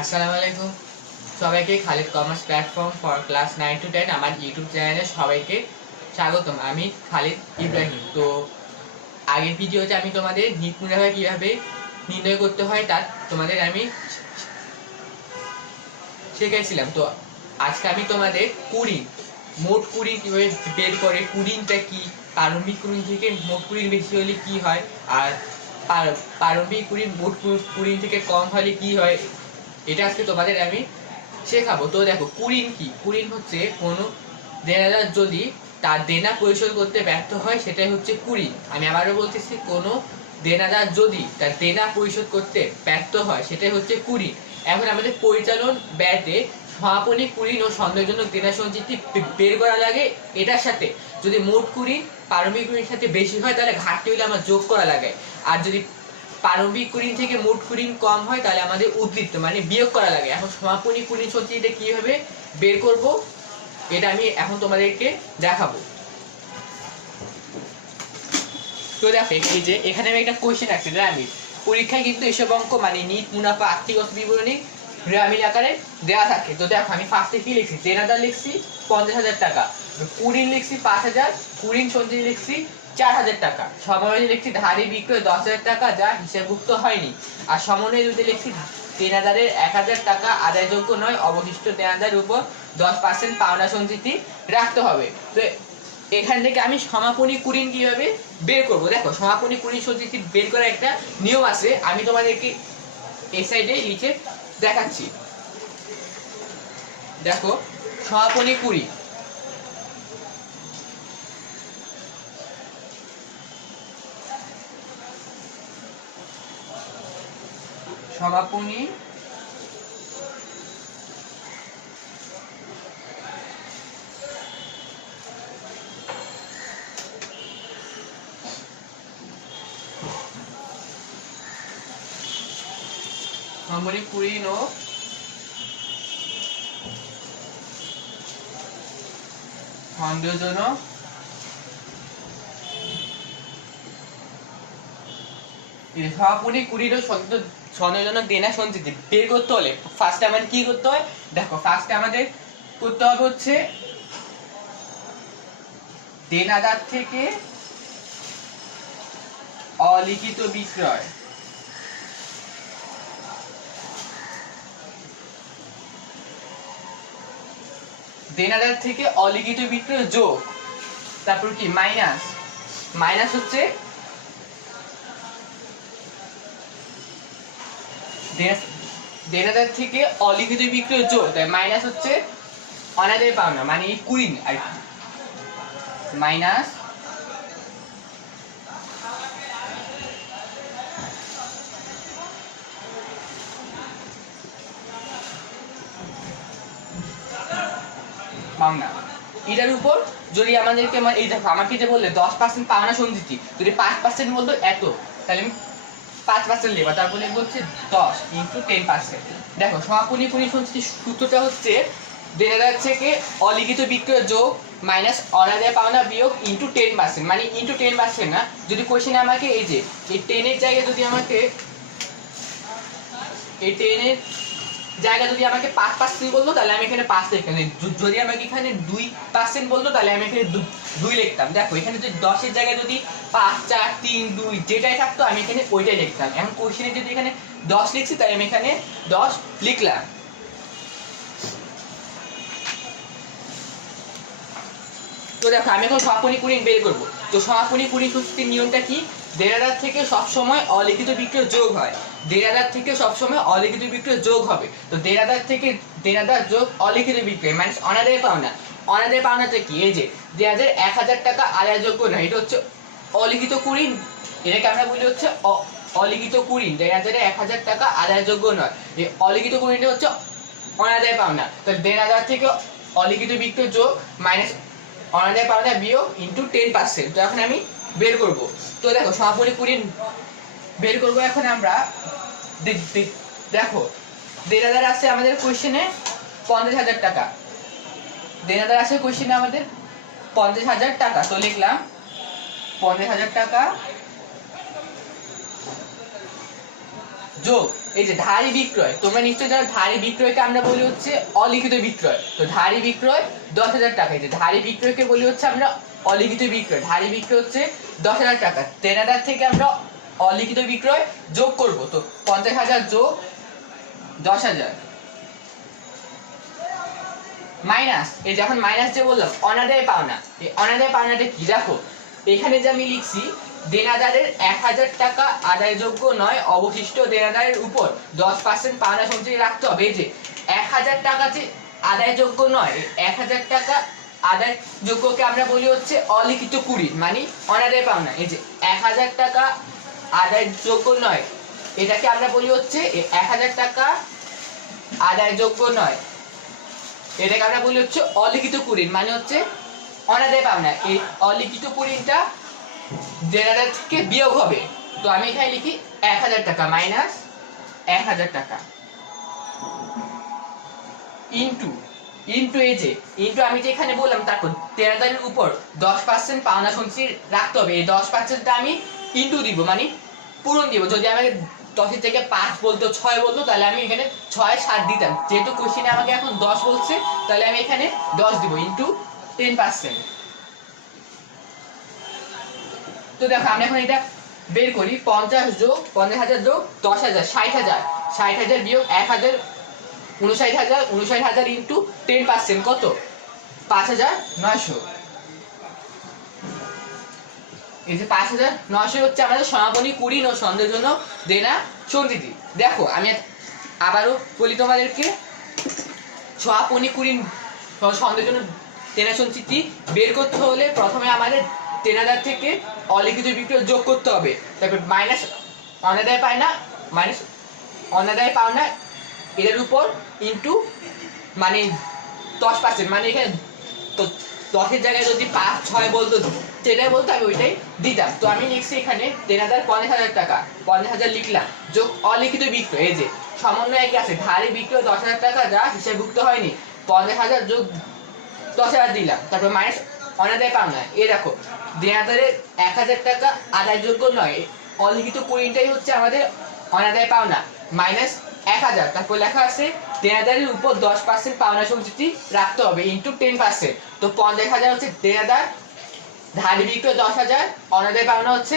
আসসালামু আলাইকুম সবাইকে Khalid commerce platform for class 9 to 10 আমার ইউটিউব চ্যানেলে সবাইকে স্বাগতম। আমি খালিদ ইব্রাহিম। তো আগের ভিডিওতে আমি তোমাদের নিট মুনাফা কিভাবে নির্ণয় করতে হয় তা তোমাদের আমি শিখিয়েছিলাম। তো আজকে আমি তোমাদের কুড়িন, মোট কুড়িন কিভাবে বের করে, কুড়িনটা কি, প্রারম্ভিক কুড়িন থেকে মোট কুড়িন বেশি হলে কি হয়, আর প্রারম্ভিক কুড়িন মোট কুড়িন থেকে কম হলে কি হয়, এটা আজকে তোমাদের আমি শেখাবো। তো দেখো, কুড়িন কি? কুড়িন হচ্ছে কোনো দেনাদার যদি তার দেনা পরিশোধ করতে ব্যর্থ হয় সেটাই হচ্ছে কুড়িন। আমি আবারও বলতেছি, কোনো দেনাদার যদি তার দেনা পরিশোধ করতে ব্যর্থ হয় সেটাই হচ্ছে কুড়িন। এখন আমাদের পরিচালন ব্যয়তে সমাপনী কুড়িন ও সন্দেহজনক দেনা সঞ্চিতি বের করা লাগে। এটার সাথে যদি মোট কুড়িন প্রারম্ভিক কুড়ির সাথে বেশি হয় তাহলে ঘাটতি হলে আমার যোগ করা লাগে, আর যদি প্রারম্ভিক কুড়িন থেকে মোট কুড়িন কম হয় তাহলে আমাদের উদ্বৃত্ত মানে বিয়োগ করা লাগে। এখন সমাপনী কুড়িন সঞ্চিতিটা কিভাবে বের করব এটা আমি এখন তোমাদেরকে দেখাবো। তো দেখো, এই যে এখানে আমি একটা কোশ্চেন রাখছি গ্রামীণ পরীক্ষায়, কিন্তু এসব অঙ্ক মানে নিট মুনাফা আর্থিক বিবরণী গ্রামীণ আকারে দেওয়া থাকে। তো দেখো, আমি ফার্স্টে কি লিখছি, দেনাদার লিখছি 50,000 টাকা, কুড়িন লিখছি 5,000, কুড়িন সঞ্চিতি লিখছি 4,000 টাকা, সমন্বয় লিখছি ধারী বিক্রয় 10,000 টাকা যা হিসাবভুক্ত হয়নি, আর সমন্বয় যদি লিখছি দেনাদারের 1,000 টাকা আদায়যোগ্য নয়, অবশিষ্ট দেনাদারের উপর 10% পাওনা সঞ্চিতি রাখতে হবে। তো এখান থেকে আমি সমাপনী কুড়িন কিভাবে বের করব, দেখো সমাপনী কুড়িন সঞ্চিতি বের করার একটা নিয়ম আছে, আমি তোমাদেরকে এই সাইডে লিখে দেখাচ্ছি। দেখো, সমাপনী কুড়ি, সমাপনী কুড়িন ও সন্দেহজনক সমাপনী কুড়িন ও সন্দেহজনক দেনা সঞ্চিতি বের করতে হলে ফার্স্টে আমাদের কি করতে হয়, দেখো ফার্স্টে আমাদের করতে হবে হচ্ছে দেনাদার থেকে অলিখিত বিক্রয়, দেনাদার থেকে অলিখিত বিক্রয় যোগ, তারপর কি মাইনাস, মাইনাস হচ্ছে দেনাদার থেকে অলিখিত বিক্রয় যোগ, তাই মাইনাস হচ্ছে অনাদায় পাওনা মানে কুড়িন আর কি, মাইনাস পাওনা। এটার উপর যদি আমাদেরকে এই দেখো, আমাকে যে বললে 10% পাওনা সঞ্চিতি, যদি 5% বলতো এত, তাহলে আমি 5% নেবা, তারপর লিখবো হচ্ছে 10 × 10%। দেখো, সমাপনী কুড়িন সঞ্চিতি সূত্রটা হচ্ছে দেনাদার থেকে অলিখিত বিক্রয় যোগ মাইনাস অনাদায় পাওনা বিয়োগ ইন্টু 10%, মানে ইন্টু 10% না, যদি কোশ্চেনে আমাকে এই যে এই 10 এর জায়গায় যদি আমাকে এই 10 এর জায়গা যদি আমাকে 5% বলতো তাহলে আমি এখানে 5 লিখতাম, যদি আমাকে এখানে 2% বলতো তাহলে আমি এখানে 2 লিখতাম। দেখো, এখানে যদি 10 এর জায়গায় যদি 5, 4, 3, 2 যেটাই থাকতো আমি এখানে ওইটাই লিখতাম। এখন কোশ্চেনে যদি এখানে 10 লিখছি তাই আমি এখানে 10 লিখলাম। তো দেখো, আমি এখন সমাপনী কুড়িন বের করবো। তো সমাপনী কুড়িন সূত্রের নিয়মটা কি, দেনাদার থেকে সবসময় অলিখিত বিক্রয় যোগ হয়, দেনাদার থেকে সবসময় অলিখিত বিক্রয় যোগ হবে। তো দেনাদার থেকে দেনাদার যোগ অলিখিত বিক্রয় মানে অনাদায় পাওনা। অনাদায় পাওনাটা কি, এই যে দেনাদার 1,000 টাকা আদায়যোগ্য না, এটা হচ্ছে অলিখিত কুড়িন, এটাকে আমরা বলি হচ্ছে অলিখিত কুড়িন। দেনাদারে 1,000 টাকা আদায়যোগ্য নয়, এই অলিখিত কুড়িনটা হচ্ছে অনাদায় পাওনা। তো দেনাদার থেকে অলিখিত বিক্রয় যোগ মাইনাস অনাদায় পাওনা বিয়োগ ইন্টু 10%। তো এখন আমি বের করব। তো দেখো, সমাপনী কুড়িন বের করব এখন আমরা। দেখো, দেনাদার আছে আমাদের কোশ্চেনে 50,000 টাকা, দেনাদার আছে কোশ্চেনে আমাদের 50,000 টাকা। তো লিখলাম 50,000 টাকা যোগ এই যে ধারী বিক্রয়, তোমরা নিশ্চয়ই জানো ধারী বিক্রয়কে আমরা বলি হচ্ছে অলিখিত বিক্রয়। তো ধারী বিক্রয় 10,000 টাকা। এই যে ধারী বিক্রয়কে বলি হচ্ছে আমরা অলিখিত বিক্রয়। ধারী বিক্রয় হচ্ছে 10,000 টাকা। দেনাদার থেকে আমরা অলিখিত বিক্রয় যোগ করব। তো 50,000 যোগ 10,000 মাইনাস, এই যখন মাইনাস যে বললাম অনাদায় পাওনা, এই অনাদায় পাওনাটা কি দেখো এখানে যে আমি লিখছি দেনাদারের 1,000 টাকা আদায়যোগ্য নয় অবশিষ্ট দেনাদারের উপর 10% পাওনা সঞ্চয় রাখতে হবে। এই যে 1,000 টাকা যে আদায়যোগ্য নয়, 1,000 টাকা আদায়যোগ্যকে আমরা বলি হচ্ছে অলিখিত কুড়ি মানে অনাদায় পাওনা। এই যে 1,000 টাকা আদায়যোগ্য নয় এটাকে আমরা বলি হচ্ছে 1,000 টাকা আদায়যোগ্য নয় এটাকে আমরা বলি হচ্ছে অলিখিত কুড়ি মানে হচ্ছে অনাদায় পাওনা। এই অলিখিত কুড়িটা দেনাদার থেকে বিয়োগ হবে। তো আমি এখানে লিখি 1,000 টাকা মাইনাস 1,000 টাকা ইনটু ইনটু এই যে ইনটু আমি যে এখানে বললাম তারপর দেনাদারের উপর 10% পাওনা সঞ্চয় রাখতে হবে। এই 10%টা আমি ইনটু দিব মানে পূরণ দিব। যদি আমাকে 10 থেকে 5 বলতো 6 বলতো তাহলে আমি এখানে 6 7 দিতাম। যেহেতু কোশ্চেনে আমাকে এখন 10 বলছে তাহলে আমি এখানে 10 দিব ইনটু 10%। তো দেখো আমরা এখন এটা বের করি 50 যোগ 50,000 যোগ 10,000 60,000 60,000 বিয়োগ 1,000 59,000 59,000 ইনটু 10% কত 5,900। এই যে 5,900 হচ্ছে আমাদের সমাপনী কুড়ি ও সন্ধ্যের জন্য দেনা সঞ্চিতি। দেখো আমি আবারও বলি তোমাদেরকে সমাপনী কুড়ি সন্ধ্যের জন্য দেনা সঞ্চিতি বের করতে হলে প্রথমে আমাদের দেনাদার থেকে অলিখিত বিক্রয় যোগ করতে হবে, তারপর মাইনাস অনাদায় পাওনা মাইনাস অনাদায় পাওনা এর উপর ইনটু মানে 10% মানে এখানে তো 10-এর জায়গায় যদি 5 6 বলতো সেটাই বলতো আমি ওইটাই দিতাম। তো আমি লিখছি এখানে দেনাদার 50,000 টাকা 50,000 লিখলাম যোগ অলিখিত বিক্রয়। এই যে সমন্বয় একই আছে ধারী বিক্রয় 10,000 টাকা যা হিসাবভুক্ত হয়নি 50,000 যোগ 10,000 দিলাম, তারপর মাইনাস অনাদায় পাওনা। এই দেখো দেনাদারের 1,000 টাকা আদায়যোগ্য নয় অলিখিত কুড়িটাই হচ্ছে আমাদের অনাদায় পাওনা মাইনাস 1,000, তারপর লেখা আছে দেনাদারের উপর 10% পাওনা সঞ্চিতি রাখতে হবে ইনটু 10%। তো 50,000 হচ্ছে দেনাদার, ধারী বিক্রয় 10,000, অনাদায় পাওনা হচ্ছে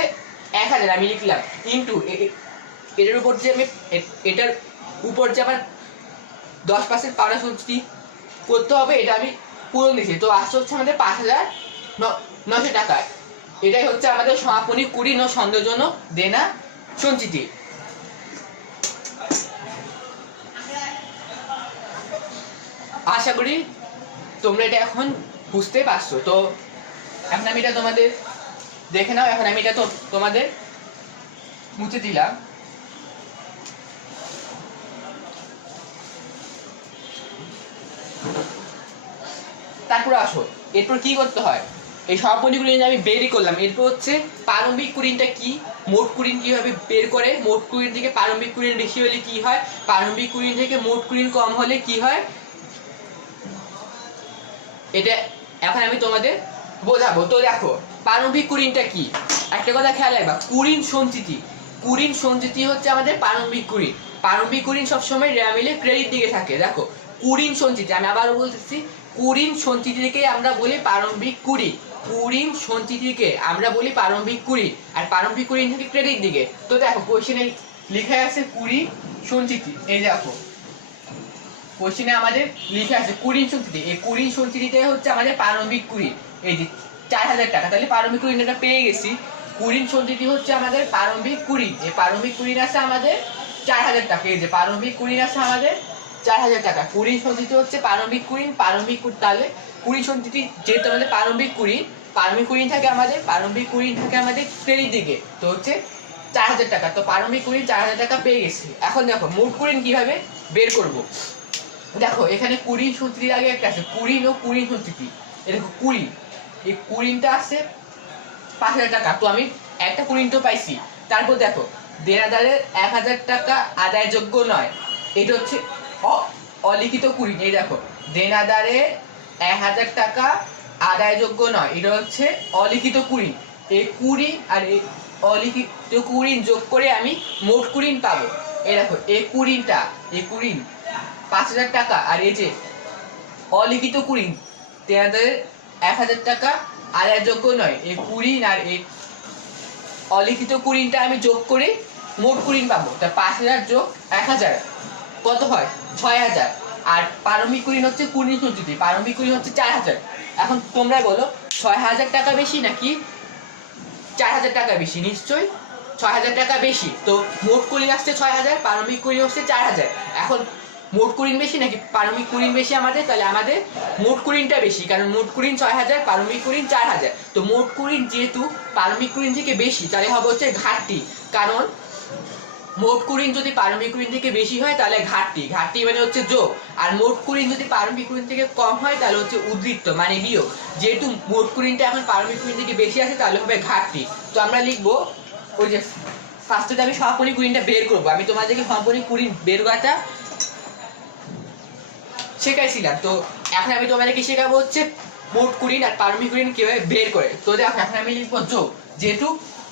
1,000 আমি লিখলাম ইনটু এটার উপর যে আমি এটার উপর যে আমার 10% পাওনা সঞ্চিতি করতে হবে এটা আমি পূরণ দিচ্ছি। তো আসছে হচ্ছে আমাদের 5,900 টাকা। এটাই হচ্ছে আমাদের সমাপনী কুড়ি ও সন্ধ্যের জন্য দেনা সঞ্চিতি। আশা করি তোমরা এটা এখন বুঝতে পারছো। তো এখন আমি এটা তোমাদের দেখে নাও। এখন আমি এটা তো তোমাদের মুছে দিলাম। তারপর আসো এরপর কি করতে হয়, এই সমাপনী কুড়ি আমি বেরই করলাম। এরপর হচ্ছে প্রারম্ভিক কুড়িটা কি, মোট কুড়ি কিভাবে বের করে, মোট কুড়ির থেকে প্রারম্ভিক কুড়ির বেশি হলে কি হয়, প্রারম্ভিক কুড়ি থেকে মোট কুড়ি কম হলে কি হয়, এটা এখন আমি তোমাদের বোঝাবো। তো দেখো প্রারম্ভিক কুড়িটা কি, একটা কথা খেয়াল রাখবা কুড়িন সঞ্চিতি, কুড়িন সঞ্চিতি হচ্ছে আমাদের প্রারম্ভিক কুড়ি। প্রারম্ভিক কুড়িন সবসময় রেয়ামিলে ক্রেডিট দিকে থাকে। দেখো কুড়িন সঞ্চিতি আমি আবারও বলতেছি কুড়িন সঞ্চিতিকে আমরা বলি প্রারম্ভিক কুড়ি, কুড়িন সঞ্চিতিকে আমরা বলি প্রারম্ভিক কুড়ি, আর প্রারম্ভিক কুড়ি থেকে ক্রেডিট দিকে। তো দেখো কোশ্চেনে লেখা আছে কুড়ি সঞ্চিতি, এই দেখো কোশ্চেনে আমাদের লিখে আছে কুড়িন সঞ্চিতি, এই কুড়িন সঞ্চিতিতে হচ্ছে আমাদের প্রারম্ভিক কুড়ি এই যে 4,000 টাকা, তাহলে প্রারম্ভিক কুড়িটা পেয়ে গেছি। কুড়িন সঞ্চিতি হচ্ছে আমাদের প্রারম্ভিক কুড়ি, এই প্রারম্ভিক কুড়ি আছে আমাদের 4,000 টাকা, এই যে প্রারম্ভিক কুড়ি আছে আমাদের 4,000 টাকা। কুড়িন সঞ্চিতি হচ্ছে প্রারম্ভিক কুড়ি, প্রারম্ভিক কুড়ি তাহলে কুড়ি সঞ্চিতি যেহেতু আমাদের প্রারম্ভিক কুড়ি, প্রারম্ভিক কুড়ি থাকে আমাদের প্রারম্ভিক কুড়ি থাকে আমাদের ক্রেডিট দিকে, তো হচ্ছে 4,000 টাকা। তো প্রারম্ভিক কুড়ি 4,000 টাকা পেয়ে গেছি। এখন দেখো মোট কুড়ি কিভাবে বের করব। দেখো এখানে কুড়ি সঞ্চিতির আগে একটা আছে কুড়ি ও কুড়ি সঞ্চিতি, দেখো কুড়ি এই কুড়িটা আছে 5,000 টাকা, তো আমি একটা কুড়ি তো পাইছি। তারপর দেখো দেনাদারের 1,000 টাকা আদায়যোগ্য নয়, এটা হচ্ছে অলিখিত কুড়ি। এই দেখো দেনাদারের 1,000 টাকা আদায়যোগ্য নয়, এটা হচ্ছে অলিখিত কুড়ি। এই কুড়ি আর এই অলিখিত কুড়ি যোগ করে আমি মোট কুড়ি পাবো। এই দেখো এই কুড়িটা, এই কুড়ি 5,000 টাকা, আর এই যে অলিখিত কুড়ি তোমাদের 1,000 টাকা আর যোগ্য নয়। এই কুড়ি আর এই অলিখিত কুড়িটা আমি যোগ করে মোট কুড়ি পাবো। তা 5,000 যোগ 1,000 কত হয়? 6,000। আর প্রারম্ভিক কুড়ি হচ্ছে কুড়ি সঞ্চিতি, প্রারম্ভিক কুড়ি হচ্ছে 4,000। এখন তোমরা বলো 6,000 টাকা বেশি নাকি 4,000 টাকা বেশি? নিশ্চয়ই 6,000 টাকা বেশি। তো মোট কুড়ি আসছে 6,000, প্রারম্ভিক কুড়ি হচ্ছে 4,000। এখন মোট কুড়িন বেশি নাকি প্রারম্ভিক কুড়িন বেশি আমাদের? তাহলে আমাদের মোট কুড়িনটা বেশি, কারণ মোট কুড়িন 6,000, প্রারম্ভিক কুড়িন 4,000। তো মোট কুড়িন যেহেতু প্রারম্ভিক কুড়িন থেকে বেশি, তাহলে হবে হচ্ছে ঘাটতি। কারণ মোট কুড়িন যদি প্রারম্ভিক কুড়িন থেকে বেশি হয় তাহলে ঘাটতি, ঘাটতি মানে হচ্ছে যোগ। আর মোট কুড়িন যদি প্রারম্ভিক কুড়িন থেকে কম হয় তাহলে হচ্ছে উদ্বৃত্ত মানে বিয়োগ। যেহেতু মোট কুড়িনটা এখন প্রারম্ভিক কুড়িন থেকে বেশি আছে তাহলে হবে ঘাটতি। তো আমরা লিখবো ওই যে ফার্স্টে আমি সমাপনী কুড়িনটা বের করবো। আমি তোমাদেরকে সমাপনী কুড়িন বের করাটা শেখাইছিলাম। তো এখন আমি তোমাদেরকে শেখাবো হচ্ছে মোট কুড়িন আর প্রারম্ভিক কুড়িন কিভাবে বের করে। তো দেখো এখন আমি লিখবো যোগ। যেহেতু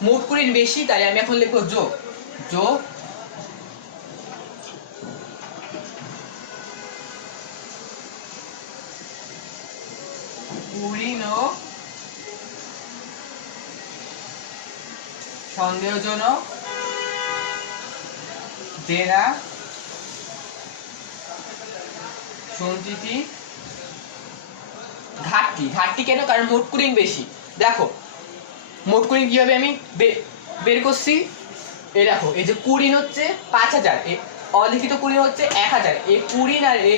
মোট কুড়িন বেশি তাহলে আমি এখন লিখবো যোগ। যোগ কুড়িন ও সন্দেহজনক দেনা সঞ্চিতি ঘাটতি। ঘাটতি কেন? কারণ মোট কুড়িন বেশি। দেখো মোট কুড়িন কিভাবে আমি বের করছি। এই দেখো এই যে কুড়িন হচ্ছে 5,000, এই অলিখিত কুড়িন হচ্ছে 1,000। এই কুড়িন আর এই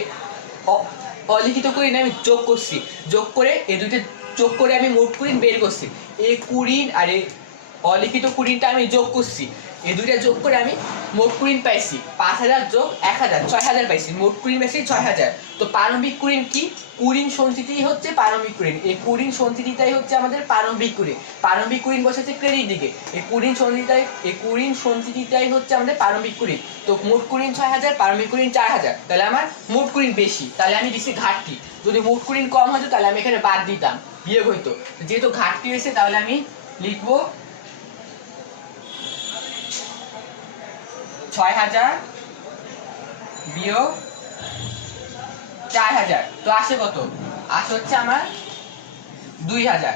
অলিখিত কুড়িন আমি যোগ করছি, যোগ করে এই দুটো যোগ করে আমি মোট কুড়িন বের করছি। এই কুড়িন আর এই অলিখিত কুড়িনটা আমি যোগ করছি, এই দুইটা যোগ করে আমি মোট কুড়িন পাইছি। 5,000 যোগ 1,000 6,000 পাইছি। মোট কুড়িন পাইছি 6,000। তো প্রারম্ভিক কুড়িন কি? কুড়িন সঞ্চিতি হচ্ছে প্রারম্ভিক কুড়িন। এই কুড়িন সঞ্চিতিটাই হচ্ছে আমাদের প্রারম্ভিক কুড়িন। প্রারম্ভিক কুড়িন বসেছে ক্রেডিট দিকে, এই কুড়িন সঞ্চিতিটাই হচ্ছে আমাদের প্রারম্ভিক কুড়িন। তো মোট কুড়িন 6,000, প্রারম্ভিক কুড়িন 4,000, তাহলে আমার মোট কুড়িন বেশি, তাহলে আমি দিচ্ছি ঘাটতি। যদি মোট কুড়িন কম হতো তাহলে আমি এখানে বাদ দিতাম, বিয়োগ হইতো। যেহেতু ঘাটতি হয়েছে তাহলে আমি লিখবো 6,000 বিয়োগ 4,000। তো আসে কত? আসে হচ্ছে আমার 2,000।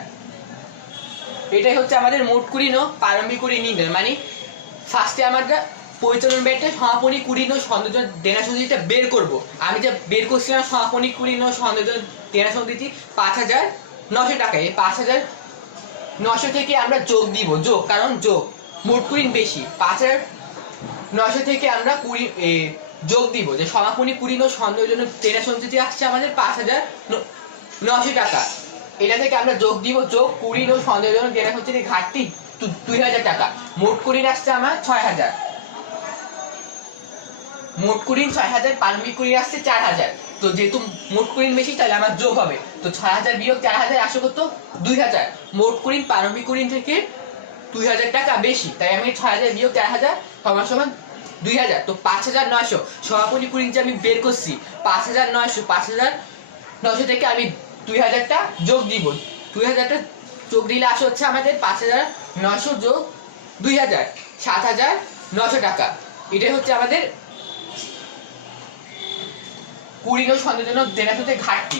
এটাই হচ্ছে আমাদের মোট কুড়িন ও প্রারম্ভিক কুড়িন নির্ণয়। মানে ফার্স্টে আমরা পরিচালন ব্যয়টা সমাপনী কুড়িন ও সন্দেহজনক দেনা সঞ্চিতিটা বের করব। আমি যে বের করছিলাম সমাপনী কুড়িন ও সন্দেহজনক দেনা সঞ্চিতি 5,900 টাকা। এই 5,900 থেকে আমরা যোগ দিব, যোগ, কারণ যোগ মোট কুড়িন বেশি। 5,900 থেকে আমরা যোগ দিব যে সমাপনী কুড়িন ও সন্দেহজনক দেনা সঞ্চিতি আসছে আমাদের 5,900 টাকা। এটা থেকে আমরা যোগ দিব, যোগ কুড়িন ও সন্দেহজনক দেনা সঞ্চিতি ঘাটতি 2,000 টাকা। মোট কুড়িন আসছে আমার 6,000। মোট কুড়িন 6,000, প্রারম্ভিক কুড়িন আসছে 4,000। তো যেহেতু মোট কুড়িন বেশি তাহলে আমার যোগ হবে। তো 6,000 বিয়োগ 4,000 আসে কত? 2,000। মোট কুড়িন প্রারম্ভিক কুড়িন থেকে 2,000 টাকা বেশি, তাই আমি 6,000 বিয়োগ 4,000 সমান 2,000। তো 5,900 সমাপনী কুড়িন যে আমি বের করছি 5,900 থেকে আমি 2,000টা যোগ দিব। 2,000টা যোগ দিলে আসে হচ্ছে আমাদের 5,900 যোগ 2,000 7,900 টাকা। এটাই হচ্ছে আমাদের কুড়িন ও সন্দেহজনক দেনা সঞ্চিতির ঘাটতি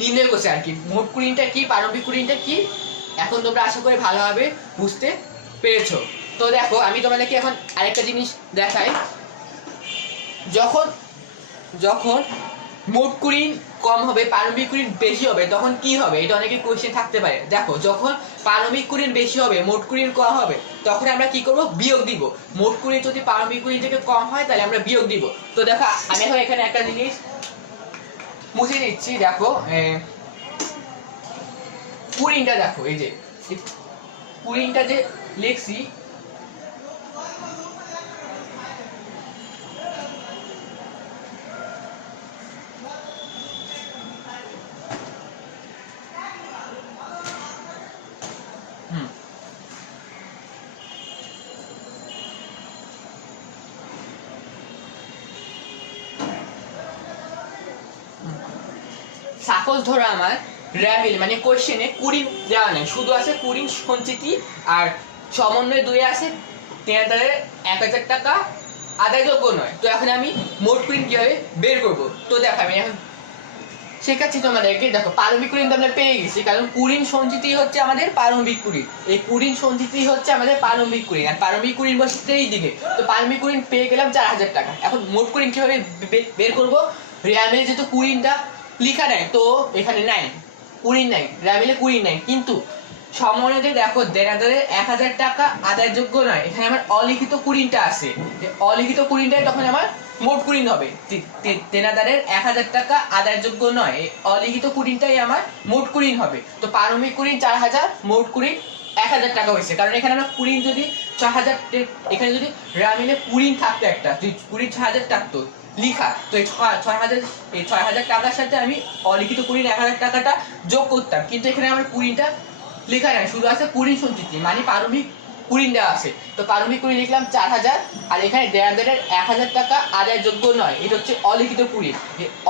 নির্ণয় করছে আর কি। মোট কুড়িনটা কি, প্রারম্ভিক কুড়িনটা কি, এখন তোমরা আশা করি ভালোভাবে বুঝতে পেরেছো। তো দেখো আমি তোমাদেরকে এখন আরেকটা জিনিস দেখাই। যখন যখন মোট কুড়িন কম হবে প্রারম্ভিক কুড়িন বেশি হবে তখন কি হবে? এটা অনেকের কোশ্চেন থাকতে পারে। দেখো যখন প্রারম্ভিক কুড়িন বেশি হবে মোট কুড়িন কম হবে তখন আমরা কি করব? বিয়োগ দিব। মোট কুড়িন যদি প্রারম্ভিক কুড়িন থেকে কম হয় তাহলে আমরা বিয়োগ দিব। তো দেখো আমি এখন এখানে একটা জিনিস মুছে নিচ্ছি। দেখো কুড়িনটা দেখো, এই যে কুড়িনটা যে লিখছি সাপোজ ধরো আমার র্যামিল মানে কোশ্চেনে কুড়িন দেওয়া নেই, শুধু আছে কুড়িন সঞ্চিতি আর সমন্বয় দুই আছে 1,000 টাকা আদায়যোগ্য নয়। তো এখন আমি মোট কুড়ি কিভাবে বের করব, তো দেখো আমি এখন শেখাচ্ছি তোমাদেরকে। দেখো প্রারম্ভিক কুড়ি আমরা পেয়ে গেছি, কারণ কুড়ির সঞ্চিতি হচ্ছে আমাদের প্রারম্ভিক কুড়ি। এই কুড়ির সঞ্চিতি হচ্ছে আমাদের প্রারম্ভিক কুড়ি, আর প্রারম্ভিক কুড়ির বসে এই দিকে। তো প্রারম্ভিক কুড়ি পেয়ে গেলাম 4000 টাকা। এখন মোট কুড়ি কিভাবে বের করব? রেয়ামিলে যেহেতু কুড়িটা লিখা নেয়, তো এখানে নাই কুড়ি নাই, রেয়ামিলে কুড়ি নাই, কিন্তু সমন্বয়ে দেখো দেনাদারের 1000 টাকা আদায়যোগ্য নয়, এখানে আমার অলিখিত কুড়িটা আছে। অলিখিত কুড়িটাই তখন আমার মোট কুড়ি হবে। দেনাদারের 1000 টাকা আদায়যোগ্য নয়, এই অলিখিত কুড়িটাই আমার মোট কুড়ি হবে। তো প্রারম্ভিক কুড়ি 4000, মোট কুড়ি 1000 টাকা হয়েছে। কারণ এখানে আমরা কুড়ি যদি 6000, এখানে যদি রেয়ামিলে কুড়ি থাকতো, একটা কুড়ি 6000 থাকতো লিখা, তো এই 6000 টাকার সাথে আমি অলিখিত কুড়ির 1000 টাকাটা যোগ করতাম, কিন্তু এখানে আমার কুড়িটা লেখা নাই, শুধু আছে কুড়ি সঞ্চিতি, মানে প্রারম্ভিক কুড়ি দেওয়া আছে। তো প্রারম্ভিক কুড়ি লিখলাম 4000, আর এখানে দেনাদারের 1000 টাকা আদায়যোগ্য নয়, এটা হচ্ছে অলিখিত কুড়ি।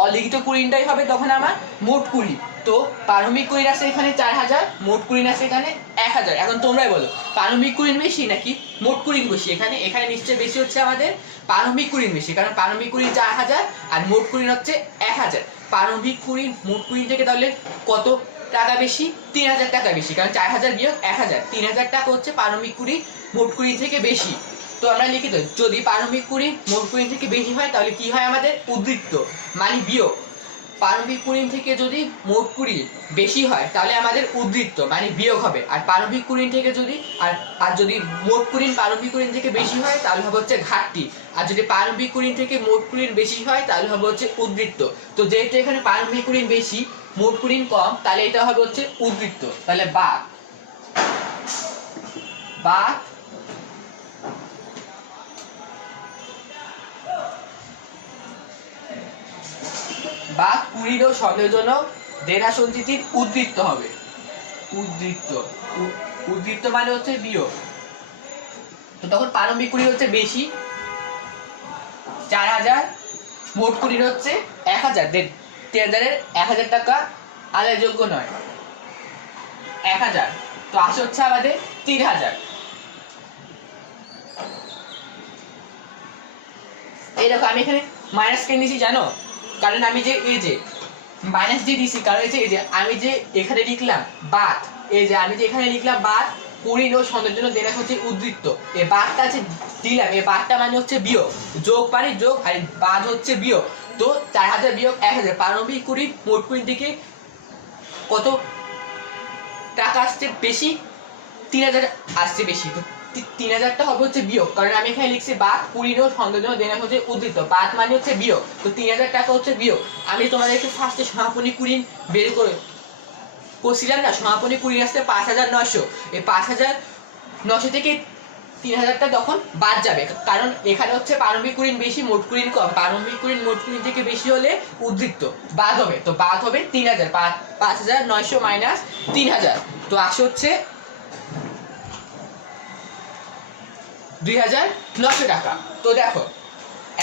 অলিখিত কুড়িটাই হবে তখন আমার মোট কুড়ি। তো প্রারম্ভিক কুড়ি আছে এখানে 4000, মোট কুড়ি আছে এখানে 1000। এখন তোমরাই বলো প্রারম্ভিক কুড়ি বেশি নাকি মোট কুড়ি বেশি? এখানে নিশ্চয়ই বেশি হচ্ছে আমাদের প্রারম্ভিক কুড়ি বেশি, কারণ প্রারম্ভিক কুড়ি 4000 আর মোট কুড়ি হচ্ছে 1000। প্রারম্ভিক কুড়ি মোট কুড়ি থেকে তাহলে কত টাকা বেশি? 3000 টাকা বেশি, কারণ 4000 বিয়োগ 1000, 3000 টাকা হচ্ছে প্রারম্ভিক কুড়ি মোট কুড়ি থেকে বেশি। তো আমরা লিখি তো, যদি প্রারম্ভিক কুড়ি মোট কুড়ি থেকে বেশি হয় তাহলে কি হয় আমাদের? উদ্বৃত্ত মানে বিয়োগ। প্রারম্ভিক কুড়ি থেকে যদি মোট কুড়ি বেশি হয় তাহলে আমাদের উদ্বৃত্ত মানে বিয়োগ হবে। আর প্রারম্ভিক কুড়ি থেকে যদি আর যদি মোট কুড়ি প্রারম্ভিক কুড়ি থেকে বেশি হয় তাহলে হবে হচ্ছে ঘাটতি। আর যদি প্রারম্ভিক কুড়ি থেকে মোট কুড়ির বেশি হয় তাহলে হবে হচ্ছে উদ্বৃত্ত। তো যেহেতু এখানে প্রারম্ভিক কুড়ি বেশি, মোট কুড়ি কম, তাহলে এটা হবে হচ্ছে উদ্বৃত্ত। তাহলে বাদ কুড়ির ও সন্দেহজনক দেনা সঞ্চিতির উদ্বৃত্ত হবে। উদ্বৃত্ত মানে হচ্ছে বিয়োগ। তো তখন প্রারম্ভিক কুড়ি হচ্ছে বেশি 4000, মোট কুড়ির হচ্ছে 1000, দেনাদারের 1000 টাকা আদায়যোগ্য নয় 1000, তো আসে হচ্ছে আমাদের 3000। এই দেখো আমি এখানে মাইনাস কেন দিয়েছি জানো? কারণ আমি যে এই যে মাইনাস দিয়ে দিছি, কারণ এই যে আমি যে এখানে লিখলাম বাদ, এই যে আমি যে এখানে লিখলাম বাদ কুড়ি ও সন্দেহের জন্য দেনা হচ্ছে উদ্বৃত্ত, এই বাদটা আছে দিলাম, এই বাদটা মানে হচ্ছে বিয়োগ, যোগ মানে যোগ, আর বাদ হচ্ছে বিয়োগ। তো 4000 বিয়োগ 1000, প্রারম্ভিক কুড়ি মোট কুড়ি থেকে কত টাকা আসছে বেশি? 3000 আসছে বেশি। তো 3000টা হবে হচ্ছে বিয়োগ, কারণ আমি এখানে লিখছি বাদ কুড়ি ও সন্দেহের জন্য দেনা হচ্ছে উদ্বৃত্ত, বাদ মানে হচ্ছে বিয়োগ। তো 3000 টাকা হচ্ছে বিয়োগ। আমি তোমাদেরকে ফার্স্টে সমাপনী কুড়ি বের করছিলাম না, সমাপনী কুড়ি আসছে 5900, এই 5900 থেকে 3000টা তখন বাদ যাবে, কারণ এখানে হচ্ছে প্রারম্ভিক কুড়ি বেশি, মোট কুড়ি কম। প্রারম্ভিক কুড়ি মোট কুড়ি থেকে বেশি হলে উদ্বৃত্ত বাদ হবে, তো বাদ হবে 3000, 5900 মাইনাস 3000, তো আসে হচ্ছে 2900 টাকা। তো দেখো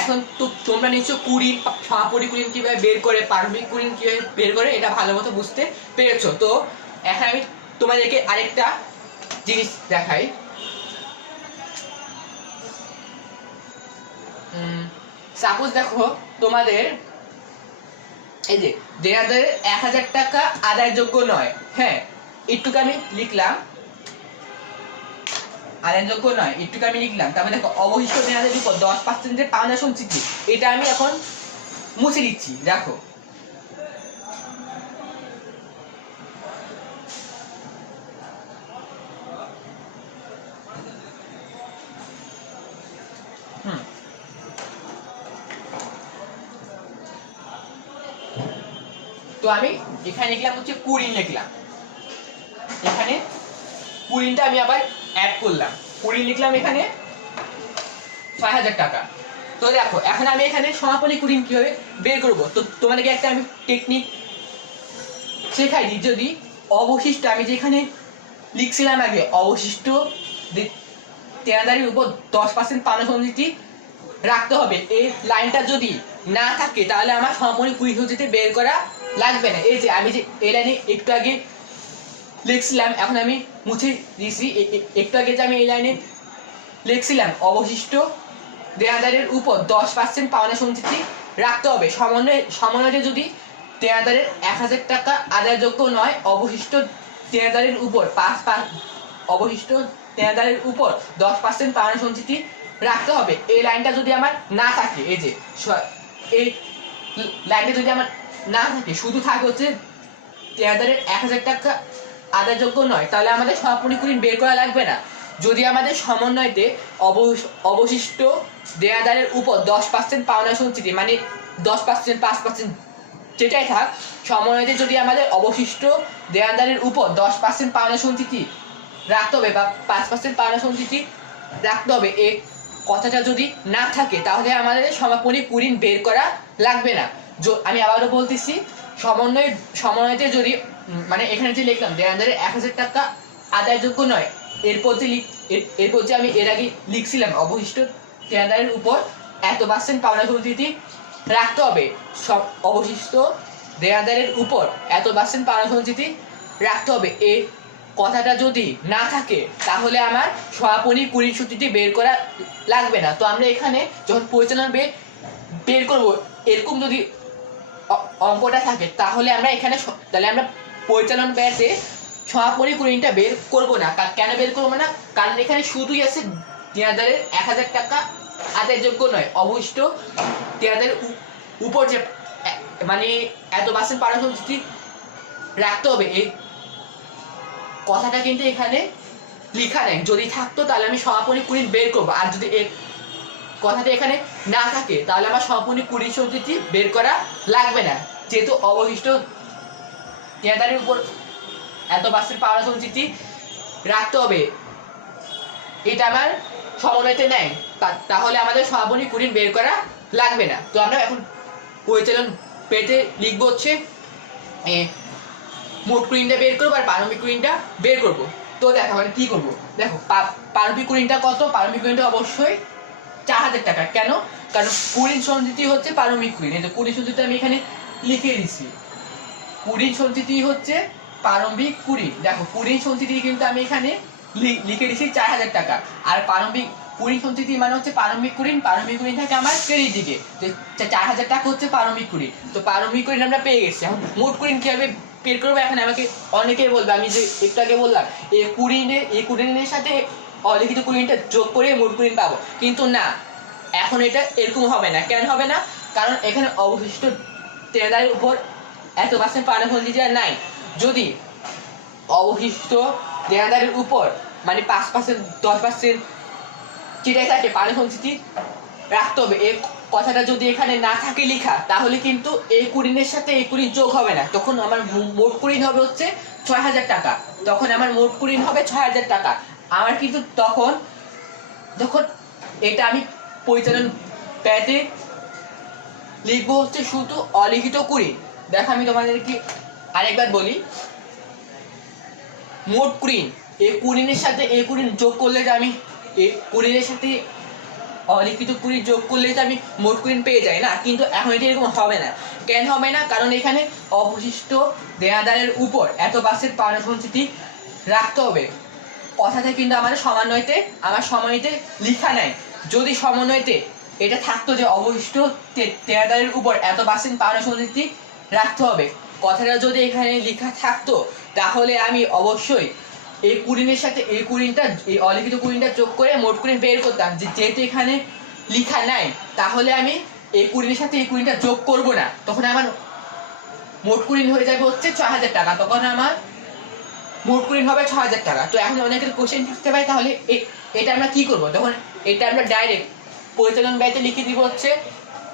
এখন তো তোমরা নিশ্চয় কুড়ি সমাপনী কুড়ি কিভাবে বের করে, প্রারম্ভিক কুড়ি কিভাবে বের করে এটা ভালো মতো বুঝতে পেরেছো। তো এখন আমি তোমাদেরকে আরেকটা জিনিস দেখাই। সাপোজ দেখো তোমাদের এই যে দেনাদারের 1000 টাকা আদায়যোগ্য নয়, হ্যাঁ একটুকে আমি লিখলাম আদায়যোগ্য নয়, একটুকে আমি লিখলাম। তারপরে দেখো অবশিষ্ট দেনাদারের উপর 10% পাওনা সঞ্চিতি, এটা আমি এখন মুছে দিচ্ছি। দেখো তো আমি এখানে লিখলাম হচ্ছে কুড়ি, লিখলাম এখানে কুড়িটা আমি আবার অ্যাড করলাম, কুড়ি লিখলাম এখানে 6000 টাকা। তো দেখো এখন আমি এখানে সমাপনী কুড়ি কিভাবে বের করব, তো তোমাদেরকে একটা আমি টেকনিক শেখাই দিই। যদি অবশিষ্ট আমি যেখানে লিখছিলাম আগে অবশিষ্ট দেনাদারির উপর 10% পাওনা সঞ্চিতি রাখতে হবে, এই লাইনটা যদি না থাকে তাহলে আমার সমাপনী কুড়ি সঞ্চিতি বের করা লাগবে না। এই যে আমি যে এই লাইনে একটু আগে লিখছিলাম, এখন আমি মুছে দিয়েছি। একটু আগে যে আমি এই লাইনে লিখছিলাম অবশিষ্ট দেনাদারের উপর 10% পাওনা সঞ্চিতি রাখতে হবে। সমন্বয়ে যদি দেনাদারের 1000 টাকা আদায়যোগ্য নয়, অবশিষ্ট দেনাদারের উপর 10% পাওনা সঞ্চিতি রাখতে হবে। এই লাইনটা যদি আমার না থাকে, এই লাইনটা যদি আমার না থাকে, শুধু থাকে হচ্ছে দেনাদারের 1000 টাকা আদায়যোগ্য নয়, তাহলে আমাদের সমাপনী কুড়ি বের করা লাগবে না। যদি আমাদের সমন্বয়তে অবশিষ্ট দেনাদারের উপর 10% পাওনা সঞ্চিতি, মানে 10% 5% যেটাই থাক, সমন্বয়তে যদি আমাদের অবশিষ্ট দেনাদারের উপর 10% পাওনা সঞ্চিতি রাখতে হবে বা 5% পাওনা সঞ্চিতি রাখতে হবে, এই কথাটা যদি না থাকে, তাহলে আমাদের সমাপনী কুড়ি বের করা লাগবে না। আমি আবারও বলতেছি, সমন্বয়তে যদি, মানে এখানে যে লিখলাম দেনাদারের 1000 টাকা আদায়যোগ্য নয়, এরপর যে আমি এর আগে লিখছিলাম অবশিষ্ট দেনাদারের উপর এত % পাওনা সঞ্চিতি রাখতে হবে, অবশিষ্ট দেনাদারের উপর এত % পাওনা সঞ্চিতি রাখতে হবে, এই কথাটা যদি না থাকে, তাহলে আমার সমাপনী কুড়ি সূত্রটি বের করা লাগবে না। তো আমরা এখানে যখন পরিচালনা বের করব, এরকম যদি অঙ্কটা থাকে, তাহলে আমরা পরিচালন ব্যয়তে সমাপনী কুড়িটা বের করব না। কেন বের করবো না? কারণ এখানে শুধুই আছে দেনাদারের 1000 টাকা আদায়যোগ্য নয়, অবশিষ্ট দেনাদারের উপর যে মানে এত % পাওনা সঞ্চিতি রাখতে হবে, এই কথাটা কিন্তু এখানে লেখা নেই। যদি থাকতো তাহলে আমি সমাপনী কুড়ি বের করবো, আর যদি এর কথাটা এখানে না থাকে, তাহলে আমার সমাপনী কুড়ি সঞ্চিতি বের করা লাগবে না, যেহেতু অবশিষ্ট দেনাদারের উপর এত % পাওনা সঞ্চিতি রাখতে হবে, এটা আমার সমন্বয়তে নেয়, তাহলে আমাদের সমাপনী কুড়ি বের করা লাগবে না। তো আমরা এখন পরিচালন পেতে লিখবো হচ্ছে মোট কুড়িটা বের করবো আর প্রারম্ভিক কুড়িটা বের করবো। তো দেখো মানে কি করবো, দেখো প্রারম্ভিক কুড়িটা কত? প্রারম্ভিক কুড়িটা অবশ্যই 4000 টাকা। কেন? কারণ কুড়ি সঞ্চিতি হচ্ছে প্রারম্ভিক কুড়ি, এই যে কুড়ি সঞ্চিতি আমি এখানে লিখে দিচ্ছি, কুড়ি সঞ্চিতি হচ্ছে প্রারম্ভিক কুড়ি। দেখো কুড়ি সঞ্চিতি কিন্তু আমি এখানে লিখে দিচ্ছি 4000 টাকা, আর প্রারম্ভিক কুড়ি সঞ্চিতি মানে হচ্ছে প্রারম্ভিক কুড়ি থাকে আমার ক্রেডিট দিকে, 4000 টাকা হচ্ছে প্রারম্ভিক কুড়ি। তো প্রারম্ভিক কুড়ি আমরা পেয়ে গেছি। এখন মোট কুড়ি কিভাবে বের করবো? এখন আমাকে অনেকেই বলবে, আমি যে একটু আগে বললাম এই কুড়িনের সাথে অলিখিত কুড়িটা যোগ করে মোট কুড়ি পাবো, কিন্তু না, এখন এটা এরকম হবে না। কেন হবে না? কারণ এখানে অবশিষ্ট দেনাদারের উপর এত % পাওনা সঞ্চিতি নাই। যদি অবশিষ্ট দেনাদারের উপর মানে 5% 10% যেটাই থাকে পাওনা সঞ্চিতি রাখতে হবে, এই কথাটা যদি এখানে না থাকে লেখা, তাহলে কিন্তু এই কুড়িনের সাথে এই কুড়ি যোগ হবে না, তখন আমার মোট কুড়ি হবে হচ্ছে 6000 টাকা। তখন আমার মোট কুড়ি হবে 6000 টাকা। আমার কিন্তু তখন এটা আমি পরিচালন ব্যয়তে লিখবো হচ্ছে শুধু অলিখিত কুড়ি। দেখো আমি তোমাদেরকে আরেকবার বলি, মোট কুড়ি, এই কুড়িনের সাথে এই কুড়ি যোগ করলে যে আমি এই কুড়িনের সাথে অলিখিত কুড়ি যোগ করলে যে আমি মোট কুড়ি পেয়ে যাই না, কিন্তু এখন এটা এরকম হবে না। কেন হবে না? কারণ এখানে অবশিষ্ট দেনাদারের উপর এত % পাওনা সঞ্চিতি রাখতে হবে, কথাটা কিন্তু আমাদের সমন্বয়তে লেখা নাই। যদি সমন্বয়তে এটা থাকতো যে অবশিষ্ট দেনাদারের উপর এত % পাওনা সঞ্চিতি রাখতে হবে, কথাটা যদি এখানে লেখা থাকতো, তাহলে আমি অবশ্যই এই কুড়িনের সাথে এই অলিখিত কুড়িটা যোগ করে মোট কুড়ি বের করতাম। যেহেতু এখানে লেখা নাই, তাহলে আমি এই কুড়িনের সাথে এই কুড়িটা যোগ করব না, তখন আমার মোট কুড়ি হয়ে যাবে হচ্ছে 6000 টাকা। তখন আমার মোট কুড়ি হবে 6000 টাকা। তো এখন অনেকের কোশ্চেন থাকতে পারে, তাহলে এটা আমরা কি করব? তখন এটা আমরা ডাইরেক্ট পরিচালন ব্যয়তে লিখে দিব হচ্ছে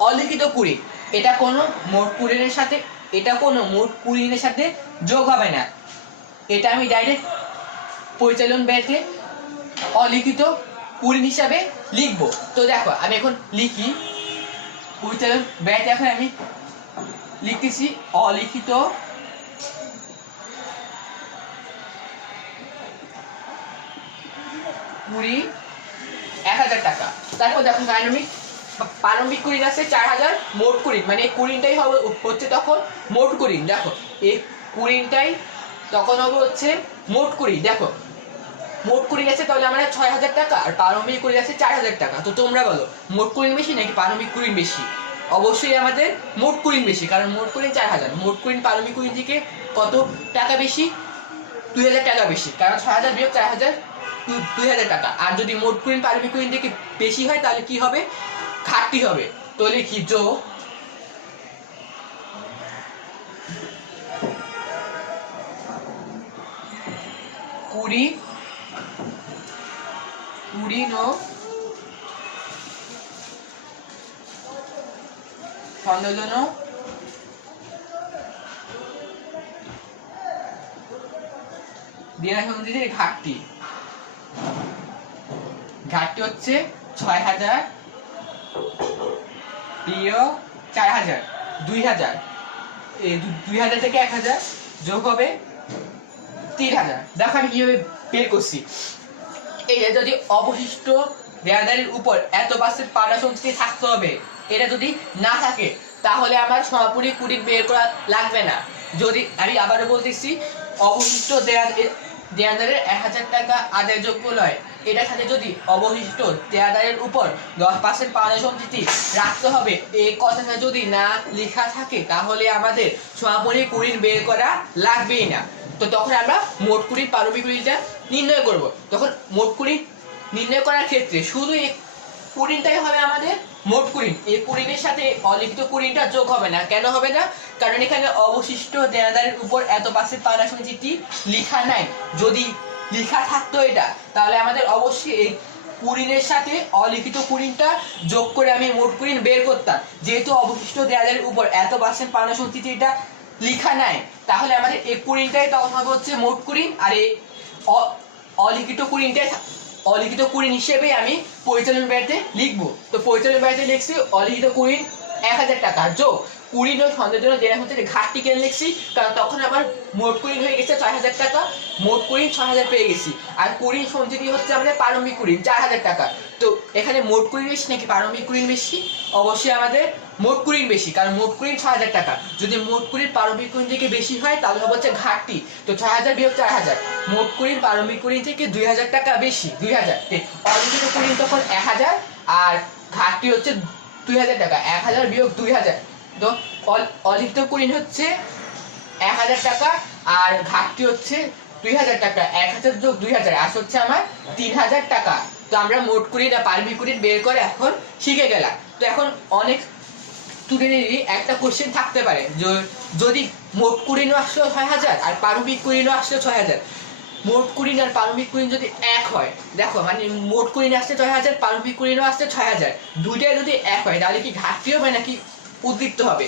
অলিখিত কুড়ি। এটা কোনো মোট কুড়িনের সাথে যোগ হবে না, এটা আমি ডাইরেক্ট পরিচালন ব্যয়তে অলিখিত কুড়ি হিসাবে লিখবো। তো দেখো আমি এখন লিখি পরিচালন ব্যয়তে, এখন আমি লিখতেছি অলিখিত কুড়ি 1000 টাকা। তারপর দেখো প্রারম্ভিক কুড়ি আছে 4000, মোট কুড়ি মানে কুড়িটাই হবে হচ্ছে তখন মোট কুড়ি। দেখো এই কুড়িটাই তখন হবে হচ্ছে মোট কুড়ি। দেখো মোট কুড়ি আছে তাহলে আমার 6,000 টাকা, আর প্রারম্ভিক কুড়ি আছে 4,000 টাকা। তো তোমরা বলো মোট কুড়ি বেশি নাকি প্রারম্ভিক কুড়ি বেশি? অবশ্যই আমাদের মোট কুড়ি বেশি, কারণ মোট কুড়ি 4,000, মোট কুড়ি প্রারম্ভিক কুড়ি থেকে কত টাকা বেশি? 2,000 টাকা বেশি, কারণ 6,000 বিয়োগ 4,000 2,000 টাকা। আর যদি মোট কুড়ি প্রারম্ভিক কুড়ি থেকে বেশি হয় তাহলে কি হবে? ঘাটতি হবে। তো লিখি যোগ কুড়ি নো সন্দেহজনক ঘাটতি। ঘাটতি হচ্ছে 6,000 বিয়োগ 4,000, 2,000, 2,000 থেকে 1,000 যোগ হবে 3,000। দেখো আমি কিভাবে বের করছি। এই যদি অবশিষ্ট দেয়াদারির উপর এত পার্সেন্ট পাওনা সঞ্চিতি থাকতে হবে, এটা যদি না থাকে তাহলে আমার সমাপনী কুড়ি বের করা লাগবে না। যদি আমি আবারও বলতেছি, অবশিষ্ট দেয়াদারের 1,000 টাকা আদায়যোগ্য নয়, এটার সাথে যদি অবশিষ্ট দেয়াদারের উপর 10% পাওনা সঞ্চিতি রাখতে হবে এই কথাটা যদি না লেখা থাকে তাহলে আমাদের সমাপনী কুড়ি বের করা লাগবেই না। তো তখন আমরা মোট কুড়ির প্রারম্ভিক কুড়িটা নির্ণয় করব। তখন মোট কুড়ি নির্ণয় করার ক্ষেত্রে শুধু এই কুড়িটাই হবে আমাদের মোট কুড়ি। এই কুড়ির সাথে অলিখিত কুড়িটা যোগ হবে না। কেন হবে না? কারণ এখানে অবশিষ্ট দেনাদারের উপর এত পার্সেন্ট পাওনা সঞ্চিতি লেখা নাই। যদি লেখা থাকতো এটা তাহলে আমাদের অবশ্যই এই কুড়িনের সাথে অলিখিত কুড়িটা যোগ করে আমি মোট কুড়ি বের করতাম। যেহেতু অবশিষ্ট দেনাদারের উপর এত পার্সেন্ট পাওনা সঞ্চিতি এটা লেখা নাই, তাহলে আমাদের এই কুড়িটাই তখন হবে হচ্ছে মোট কুড়ি, আর এই অলিখিত কুড়িটাই অলিখিত কুড়ি হিসেবে আমি পরিচালন ব্যয়তে লিখবো। তো পরিচালন ব্যয়তে লিখছি অলিখিত কুড়ি 1,000 টাকা যোগ কুড়ি নয় সন্দেহজনক দেনা হচ্ছে ঘাটতি কেন লিখছি, কারণ তখন আমার মোট কুড়ি হয়ে গেছে 6,000 টাকা, মোট কুড়ি 6,000 পেয়ে গেছি। আর কুড়ি সঞ্চিতি হচ্ছে আমাদের প্রারম্ভিক কুড়ি 4,000 টাকা। তো এখানে মোট কুড়ি বেশি নাকি প্রারম্ভিক কুড়ি বেশি? অবশ্যই আমাদের মোট কুড়ি বেশি, কারণ মোট কুড়ি 6,000 টাকা। যদি মোট কুড়ির প্রারম্ভিক কুড়ি থেকে বেশি হয় তাহলে হবে হচ্ছে ঘাটতি। তো 6,000 বিয়োগ 4,000, মোট কুড়ির প্রারম্ভিক কুড়ি থেকে 2,000 টাকা বেশি, 2,000। অলিখিত কুড়ি তখন 1,000 আর ঘাটতি হচ্ছে 2,000 টাকা। 1,000 বিয়োগ 2,000, তো অলিখিত কুড়ি হচ্ছে 1,000 টাকা আর ঘাটতি হচ্ছে 2,000 টাকা। 1,000 যোগ 2,000 আসে হচ্ছে আমার 3,000 টাকা। তো আমরা মোট কুড়ি না প্রারম্ভিক কুড়ি বের করে এখন শিখে গেলাম। তো এখন অনেক স্টুডেন্টেরই একটা কোশ্চেন থাকতে পারে, যদি মোট কুড়ি আসলো 6,000 আর প্রারম্ভিক কুড়ি আসলো 6,000, মোট কুড়ি আর প্রারম্ভিক কুড়ি যদি এক হয়, দেখো মানে মোট কুড়ি আসছে 6,000, প্রারম্ভিক কুড়ি আসছে 6,000, দুইটাই যদি এক হয় তাহলে কি ঘাটতি হবে নাকি উদ্বৃত্ত হবে?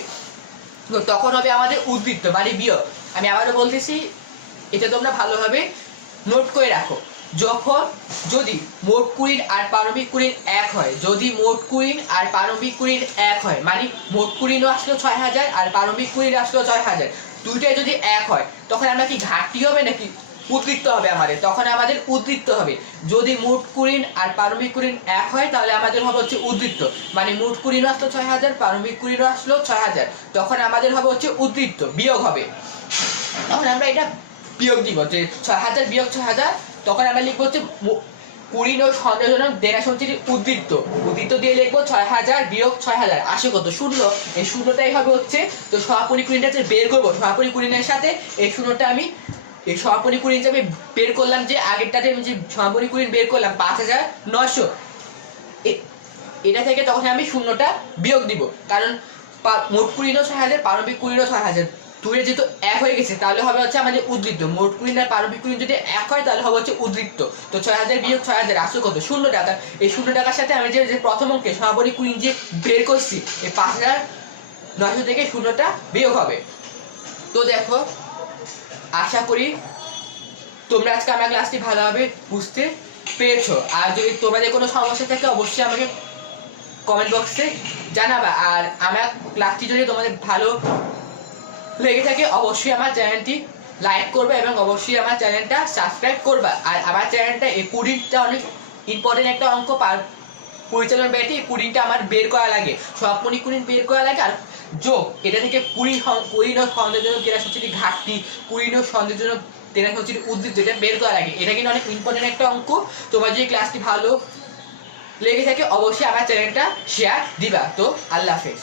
তখন হবে আমাদের উদ্বৃত্ত মানে বিয়োগ। আমি আবারও বলতেছি, এটা তোমরা ভালোভাবে নোট করে রাখো। যদি মোট কুড়ি আর প্রারম্ভিক কুড়ি এক হয়, যদি মোট কুড়ি আর প্রারম্ভিক কুড়ি এক হয়, মানে মোট কুড়ি আসলো 6,000 আর প্রারম্ভিক কুড়ি আসলো 6,000, দুইটাই যদি এক হয় তখন আমরা কি ঘাটতি হবে নাকি উদ্বৃত্ত হবে? আমাদের তখন আমাদের উদ্বৃত্ত হবে। যদি মোট কুড়ি আর প্রারম্ভিক কুড়ি এক হয় তাহলে আমাদের হবে হচ্ছে উদ্বৃত্ত, মানে মোট কুড়ি আসলো 6,000, প্রারম্ভিক কুড়ি আসলো 6,000, তখন আমাদের হবে হচ্ছে উদ্বৃত্ত, বিয়োগ হবে। তখন আমরা এটা বিয়োগ দিব, যে 6,000 বিয়োগ 6,000, তখন আমরা লিখবো হচ্ছে কুড়ি ও সন্দেহজনক দেনা সঞ্চিতির উদ্বৃত্ত। উদ্বৃত্ত দিয়ে লিখবো 6,000 বিয়োগ 6,000 আসে কত? শূন্য। এই শূন্যটাই হবে হচ্ছে, তো সমাপনী কুড়িটা বের করবো, সমাপনী কুড়ির সাথে এই শূন্যটা আমি এই সমাপনী কুড়ি হিসাবে বের করলাম। যে আগেরটাতে আমি যে সমাপনী কুড়ি বের করলাম 5,900, এটা থেকে তখন আমি শূন্যটা বিয়োগ দিব, কারণ মোট কুড়ি 6,000, প্রারম্ভিক কুড়ি 6,000, দুইটা যেহেতু এক হয়ে গেছে তাহলে হবে হচ্ছে আমাদের উদ্বৃত্ত। মোট কুড়ি আর প্রারম্ভিক কুড়ি যদি এক হয় তাহলে হবে হচ্ছে উদ্বৃত্ত। তো 6,000 বিয়োগ 6,000 আসছে কত? 0 টাকা। এই 0 টাকার সাথে আমি যে প্রথম অঙ্কে সমাপনী কুড়ি যে বের করছি এই 5,900 থেকে শূন্যটা বিয়োগ হবে। তো দেখো, আশা করি তোমরা আজকে আমার ক্লাসটি ভালোভাবে বুঝতে পেরেছো। আর যদি তোমাদের কোনো সমস্যা থাকে অবশ্যই আমাকে কমেন্ট বক্সে জানাবা। আর আমার ক্লাসটি যদি তোমাদের ভালো লেগে থাকে অবশ্যই আমার চ্যানেলটি লাইক করবে এবং অবশ্যই আমার চ্যানেলটা সাবস্ক্রাইব করবা। আর আমার চ্যানেলটা এই কুড়িটা অনেক ইম্পর্টেন্ট একটা অঙ্ক, পরিচালন ব্যয়টি কুড়িটা আমার বের করা লাগে, সমাপনী কুড়ি বের করা লাগে। আর যোগ এটা থেকে কুড়ি সন্দেহজনক দেনা সঞ্চিতি ঘাটতি, কুড়ি সন্দেহজনক তেনার হচ্ছে উদ্ভিদ যেটা বের করার আগে, এটা কিন্তু অনেক ইম্পর্টেন্ট একটা অঙ্ক। তোমার যদি ক্লাসটি ভালো লেগে থাকে অবশ্যই আমার চ্যানেলটা শেয়ার দিবা। তো আল্লাহ হাফেজ।